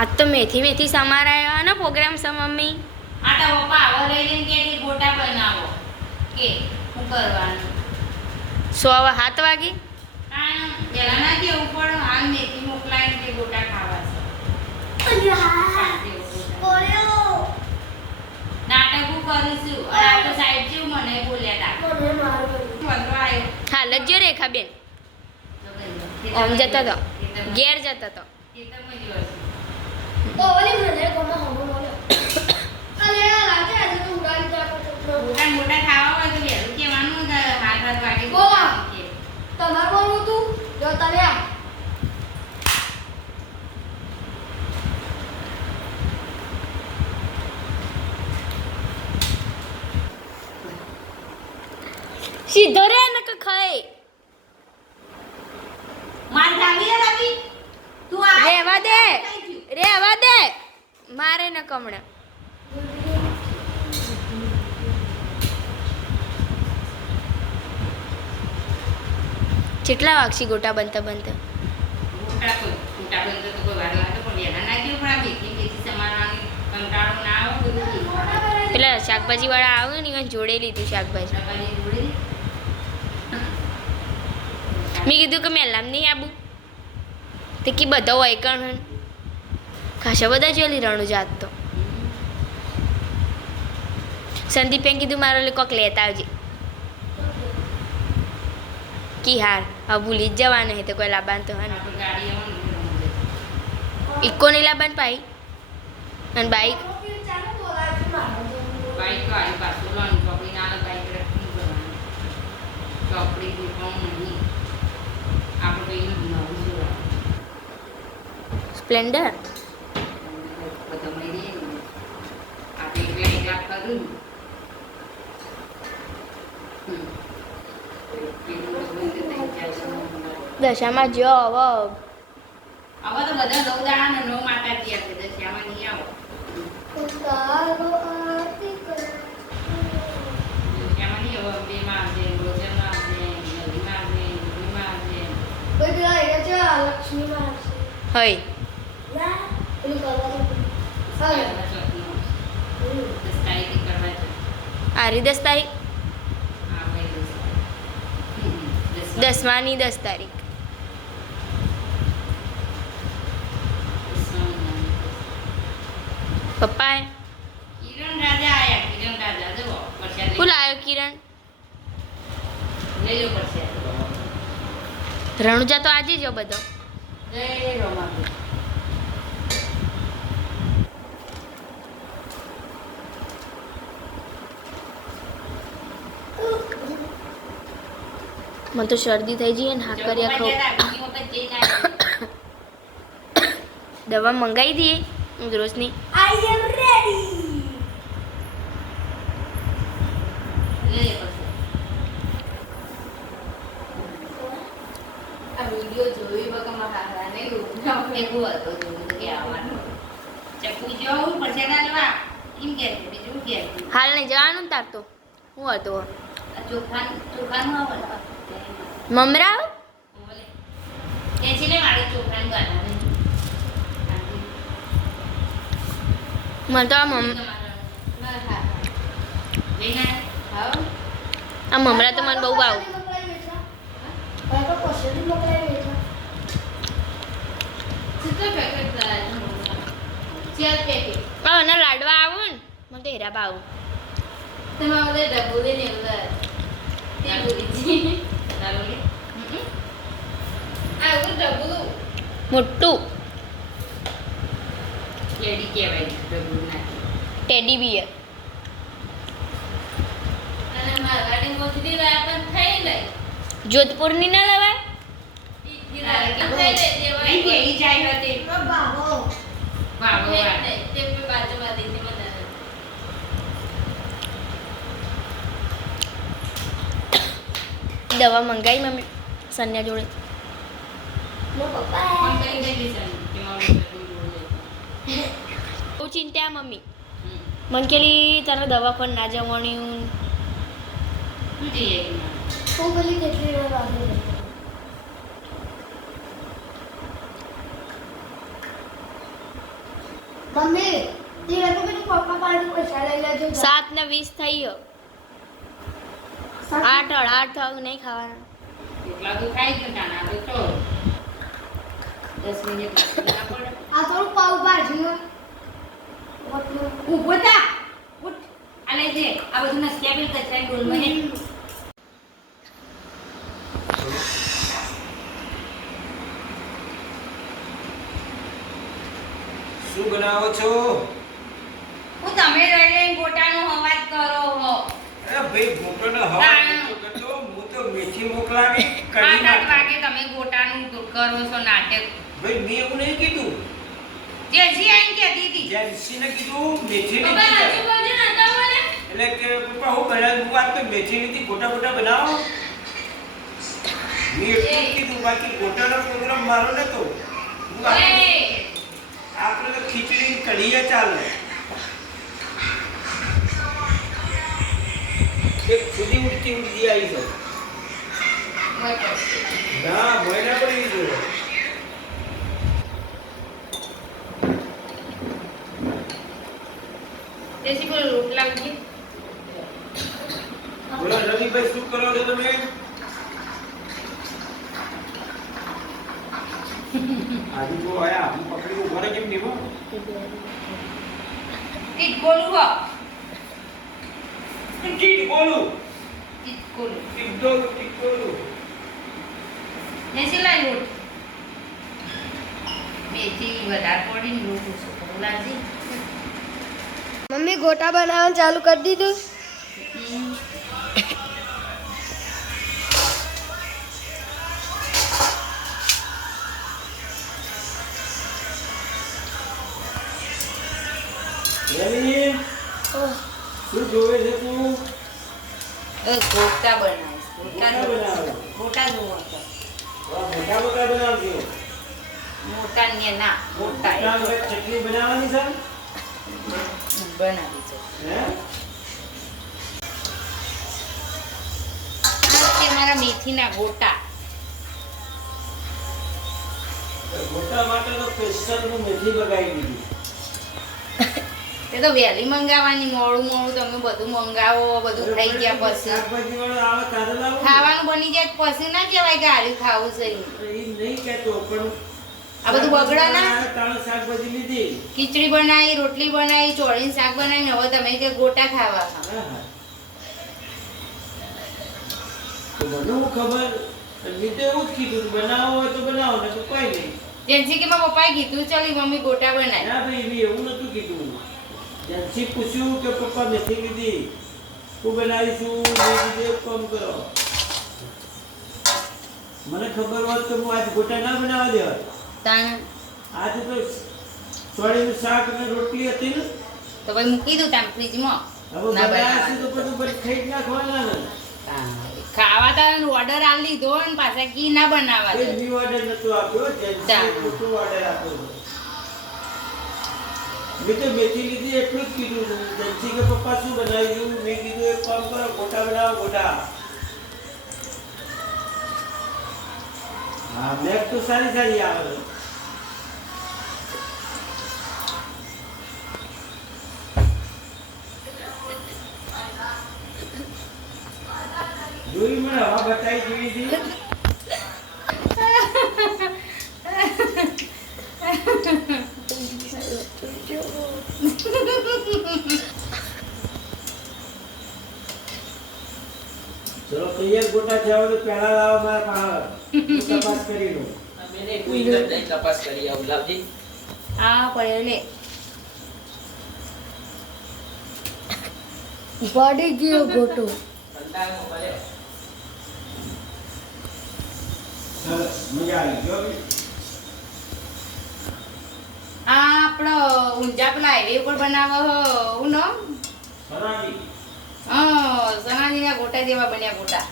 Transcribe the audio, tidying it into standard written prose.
આજ તો મેથી મેથી સમાર આવ્યા ને પ્રોગ્રામ છે મમ્મી. આ તો પપ્પા આવો લઈ લઈને કે ગોટા બનાવો કે શું કરવાનું 7 વાગે. પેલા ના કેવું પણ હાલ મેથી મોકલાય કે ગોટા ખાવા છે નાટકું કરીશું અને આ તો સાહેબ જેવું મને બોલ્યા હતા હાલ જ જો રેખાબેન આમ જતો તો ઘેર જતો તો મોટા ખાવા હોય તો વહેલું કહેવાનું હાથ વાગે તમારે બોલવું તું જો તમે આ સીધો રે ને કે ખાય માર જામી રે રવિ તું આ રેવા દે મારે ન કમણે કેટલા વાગશી ગોટા બનતા બનતા ગોટા બનતો તો કોઈ વાર લાગે પણ વહેલા ના કેવું પણ આ મેથી મેથી સમારવાની કંટાળો ના આવે બધું પેલા શાકભાજી વાળા આવે ને એને જોડે લીધું શાકભાજી મેં કીધું કે મેલામ નહીં આવું તે કી બધા હોય કણ ખાસા બધા જોયેલી રણું જાત તો સંદીપે કીધું મારો કોક લેતા આવજે કી હાર હવે ભૂલી જ જવાનું હે તો કોઈ લાબાન તો હા ને ઇકો નહીં લાબાન પાઈ અને બાઈક બાઈક તો આવી પાછું લોન ચોપડી ના બાઈક રાખી કરવાની ચોપડી પણ નહીં આપણે કઈ નવું જોવા સ્પ્લેન્ડર બધા મળી આપણે એકલા કરું દશામાં જો હવે હવે તો બધા 9 દાડાનો 9 માતાજી આપે દશામાં નહીં આવો દશામાં નહીં હવે બે માં આવશે રોજનમાં આવશે નદીમાં આવશે નદીમાં આવશે બધા એ છે લક્ષ્મી માં છે હોય ના પેલું કરવા આરી 10 તારીખ 10માની 10 તારીખ પપ્પા કિરણ રાજા આયા કિરણ રાજા જો પરસાદ ફૂલ આવ્યો કિરણ લઈ લો પરસાદ રણુજા તો આજે જો બધો જય રોમા મને તો શરદી થઈ જઈએ ને હા કર્યા ખાવ દવા મંગાવી દઈએ ઉધરસની આઈ એમ રેડી આ વિડિયો જોઈ બકા મારા ને રૂપના ફેગો હતો જોયું કે આવવાનું ચકુ જો પરસાદ આલવા એમ કે બીજું કે હાલ નહીં જવાનું ને તાર તો હું હતો ચોખાનું આવે મમરા કે છે ને મારે ચોખાનું ગાના મને તો આ મમરા તો મને બહુ ભાવ ના લાડવા આવું ને મને તો હેરા ભાવ મોટું લેડી કહેવાય ડબલું નાખી ટેડી બિયર અને મારવાડી મોચડી લાયા પણ થઈ લઈ જોધપુરની ના લવાય દવા મંગાવી મમ્મી સન્યા જોડે બહુ ચિંતા મમ્મી મને કેલી તારે દવાખાને ના જવાનું હું બોલી કેટલી વાર વાગી ગઈ. 5 મમ્મી તે લોકો બધું પપ્પા પાસે પૈસા લઈ લેજો 7:20 થઈ ગયો. 8 8 નહીં ખાવાના. એટલા તો ખાઈ ગયો નાના તો 10 મિનિટ ના પડે. આ થોડું પાવ ભાજી ઊભો થા ઉઠ આ લઈ દે આ બધું નસ્યા બી કચરા ડોલમાં હે શું બનાવો છો? હું તમે રહી લઈને ગોટાનો અવાજ કરો હો અરે ભાઈ ગોટોનો હવા કરતો હું તો મેથી મોકલાવી કઢી 8 વાગે તમે ગોટાનું કરો છો નાટક ભાઈ મેં એવું નહીં કીધું. જેસી આઈ કહેતી હતી જેન્સીને કીધું મેથી પપ્પા નહીં આજુબાજુ નતા બોલે એટલે કે પપ્પા હું બનાવું વાત તો મેથી નથી ગોટા ગોટા બનાવો. મેં એટલું જ કીધું બાકી ગોટાનો પ્રોગ્રામ મારો નતો. હું આપણે તો ખીચડી કઢીએ ચાલે. એક ખુદી ઉડતી ઉડતી આવી છે. ના ભોયના પડી ગયો. દેસી બોલ રોટલા ઉઠી બોલો રવિભાઈ શું કરો છો તમે? આજે તો આયા હું પકડી ઉભા રહે કેમ નીવો? ટીટ બોલું હો ટીટ બોલું ટીટ બોલું ટીટ બોલું. દેસી લાઈ રોટ મેથી વધારે પડીને રોટ ઓછો કરવું લાગશે મમ્મી ગોટા બનાવવાનું ચાલુ કરી દીધું રવિ શું જોવે છે તું? ગોટા બનાવીશ ગોટા બનાવો. ગોટા જોવો તો મોટા મોટા બનાવજો. મોટા ને ના મોટા મોટા વગર ચટણી બનાવવાની છે બનાવી છે હે? આ છે મારા મેથીના ગોટા ગોટા માટે તો સ્પેશિયલ હું મેથી બગાડી દીધી. તે તો વહેલી મંગાવવાની મોડું મોડું તમે બધું મંગાવો બધું થઈ ગયા પછી શાકભાજી વાળો આવે તારે લાવો ને. ખાવાનું બની જાય પછી ના કહેવાય કે હારી ખાવું છે ઈ. એ નહીં કહેતો પણ આ બધું બગડા ના તાણે શાકભાજી લીધી. ખીચડી બનાવી રોટલી બનાવી ચોળીનું શાક બનાવીને હવે તમે કે ગોટા ખાવા ખાવ. હા, હા. તો મને હું ખબર મેં તો એવું જ કીધું કે બનાવો હોય તો બનાવો ને તો કોઈ નહીં. જેનસી કે મારા પપ્પાએ કીધું ચલી મમ્મી ગોટા બનાવી ના ભાઈ મેં એવું નતું કીધું. જેનથી પૂછ્યું કે પપ્પા મેથી લીધી હું બનાવીશું મેં કીધું એક કામ કરો મને ખબર હોત તો હું આજ ગોટા ના બનાવવા દેવા. તાણ આજે તો સોળીનું શાક અને રોટલી હતી ને તો ભાઈ મૂકી દઉં તાણ ફ્રીજમાં હવે ના બનાવ્યા છે બનાવવા તો બધું બધી ખાઈ જ નાખવાના ને. ખાવા તાણ ઓર્ડર આ લીધો ને પાછા કી ના બનાવવા દે કોઈ new order નતો આપ્યો જેન્ટ્સને ખોટો order આપ્યો. મેં તો મેથી લીધી એટલું જ કીધું જેન્ટ્સી કે પપ્પા શું બનાવ્યું મેં કીધું એક કામ કરો ગોટા બનાવો ગોટા. હા મેક તો સારી સારી આવે. જોઈ મને હવા બતાવી જેવી હતી. ચલો તૈયાર ગોટા થયા હોય તો પહેલા લાવો મારા પાસે તપાસ કરી લો. મેને કોઈ ઇધર નહીં તપાસ કરી આવું લાવજી. આ પડ્યો લે પડી ગયો ગોટો કંટાળો પડે. ચાલો મજા આવી જો બી. આ આપણો ઊંઝા પેલા હાઈવે ઉપર બનાવો હું નામ સનાજી સનાજીના ગોટા જેવા બન્યા ગોટા